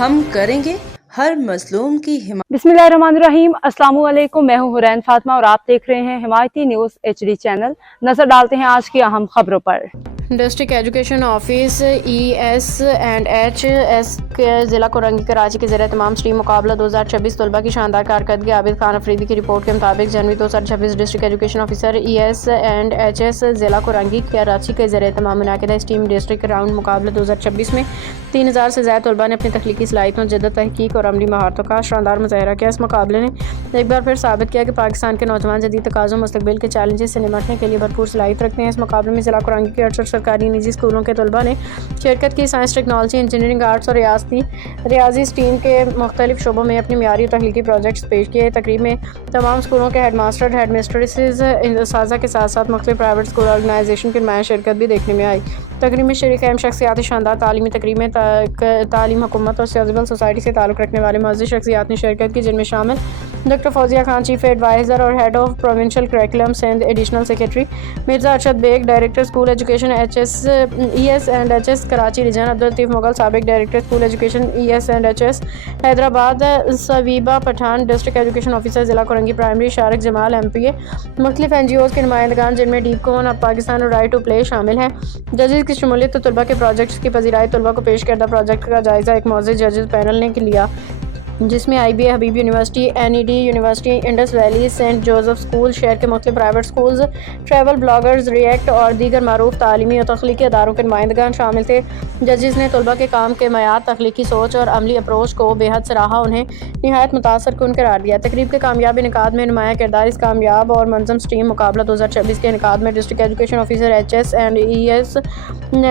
ہم کریں گے ہر مظلوم کی حمایت۔ بسمillahirrahmanirrahim، السلام علیکم، میں ہوں حرین فاطمہ اور آپ دیکھ رہے ہیں حمایتی نیوز HD چینل۔ نظر ڈالتے ہیں آج کی اہم خبروں پر۔ ڈسٹرکٹ ایجوکیشن آفس ES&HS کے ضلع کورنگی کراچی کے زیر اہتمام اسٹریم مقابلہ 2026 طلبہ کی شاندار کارکردگی۔ عابد خان افریدی کی رپورٹ کے مطابق جنوری 2026 ڈسٹرکٹ ایجوکیشن آفیسر ES&HS ضلع کورنگی کراچی کے زیر اہتمام منعقدہ اسٹریم ڈسٹرکٹ راؤنڈ مقابلہ 2026 میں 3000 سے زائد طلبہ نے اپنی تخلیقی صلاحیتوں، جدت تحقیق اور عملی مہارتوں کا شاندار مظاہرہ کیا۔ اس مقابلے نے ایک بار پھر ثابت کیا کہ پاکستان کے نوجوان جدید تقاضوں مستقبل کے چیلنجز سے نمٹنے کے لیے بھرپور صلاحیت رکھتے ہیں۔ اس مقابلے میں ضلع کورنگی کے 68 سرکاری نجی اسکولوں کے طلبہ نے شرکت کی۔ سائنس، ٹیکنالوجی، انجینئرنگ، آرٹس اور ریاضی اسٹریم کے مختلف شعبوں میں اپنی معیاری اور تخلیقی پروجیکٹس پیش کیے۔ تقریب میں تمام اسکولوں کے ہیڈ ماسٹر، ہیڈ مسٹریسز، اساتذہ کے ساتھ ساتھ مختلف پرائیویٹ اسکول آرگنائزیشن کی نمایاں شرکت بھی دیکھنے میں آئی۔ تقریب میں شریک اہم شخصیات، شاندار تعلیمی تقریب میں تعلیم، حکومت اور سول سوسائٹی سے تعلق رکھنے والے معزز شخصیات نے شرکت کی، جن میں شامل doctor Fauzia Khan, chief adviser اور head of provincial curriculum Sindh, additional secretary Mirza Arshad Baig, director school education ES&HS Karachi region, Abdul Latif Mughal, سابق director school education ES&HS Hyderabad, Sobia Pathan, district education officer ضلع کورنگی پرائمری شارق جمال MPA، مختلف NGOs کے نمائندگان جن میں ڈیپ کون آف پاکستان اور رائٹ ٹو پلے شامل ہیں۔ ججز کی شمولیت تو طلبہ کے پروجیکٹس کی پذیرائی۔ طلبہ کو پیش کردہ پروجیکٹ کا جائزہ ایک معزز ججز پینل نے لیا، جس میں IBA Habib university, NED university, Indus valley Saint Joseph school, شہر کے مختلف private schools, travel bloggers, react اور دیگر معروف تعلیمی اور تخلیقی اداروں کے نمائندگان شامل تھے۔ ججز نے طلبہ کے کام کے معیار، تخلیقی سوچ اور عملی اپروچ کو بے حد سراہا، انہیں نہایت متاثر کن قرار دیا۔ تقریب کے کامیاب انعقاد میں نمایاں کردار اس کامیاب اور منظم اسٹریم مقابلہ 2026 کے انعقاد میں ڈسٹرکٹ ایجوکیشن آفیسر HS&ES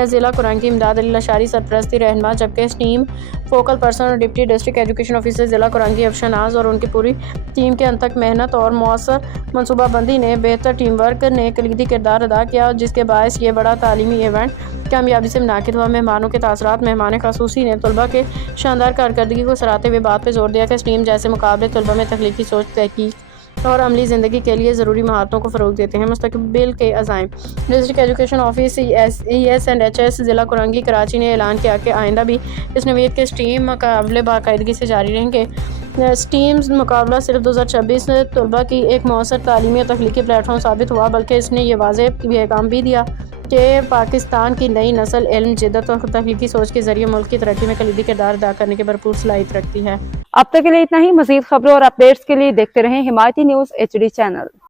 ضلع کورنگی امداد علی لاشاری سرپرستی رہنما، جبکہ اسٹریم فوکل پرسن اور ڈپٹی ڈسٹرکٹ ایجوکیشن آفیسر ضلع کورنگی افشاناز اور ان کی پوری ٹیم کے انتھک محنت اور مؤثر منصوبہ بندی نے بہتر ٹیم ورک نے کلیدی کردار ادا کیا، جس کے باعث یہ بڑا تعلیمی ایونٹ کامیابی سے منعقد ہوا۔ مہمانوں کے تاثرات۔ مہمان خصوصی نے طلبہ کے شاندار کارکردگی کو سراہتے ہوئے بات پہ زور دیا کہ اسٹریم جیسے مقابلے طلبہ میں تخلیقی سوچ، تحقیق اور عملی زندگی کے لیے ضروری مہارتوں کو فروغ دیتے ہیں۔ مستقبل کے عزائم۔ ڈسٹرکٹ ایجوکیشن آفس ES&HS ضلع کورنگی کراچی نے اعلان کیا کہ آئندہ بھی اس نوعیت کے اسٹریم مقابلے باقاعدگی سے جاری رہیں گے۔ اسٹریم مقابلہ صرف 2026 طلبہ کی ایک مؤثر تعلیمی اور تخلیقی پلیٹ فارم ثابت ہوا، بلکہ اس نے یہ واضح پیغام بھی دیا کہ پاکستان کی نئی نسل علم، جدت اور تخلیقی سوچ کے ذریعے ملک کی ترقی میں کلیدی کردار ادا کرنے کی بھرپور صلاحیت رکھتی ہے۔ اب تک کے لیے اتنا ہی۔ مزید خبروں اور اپڈیٹس کے لیے دیکھتے رہیں حمایتی نیوز HD چینل۔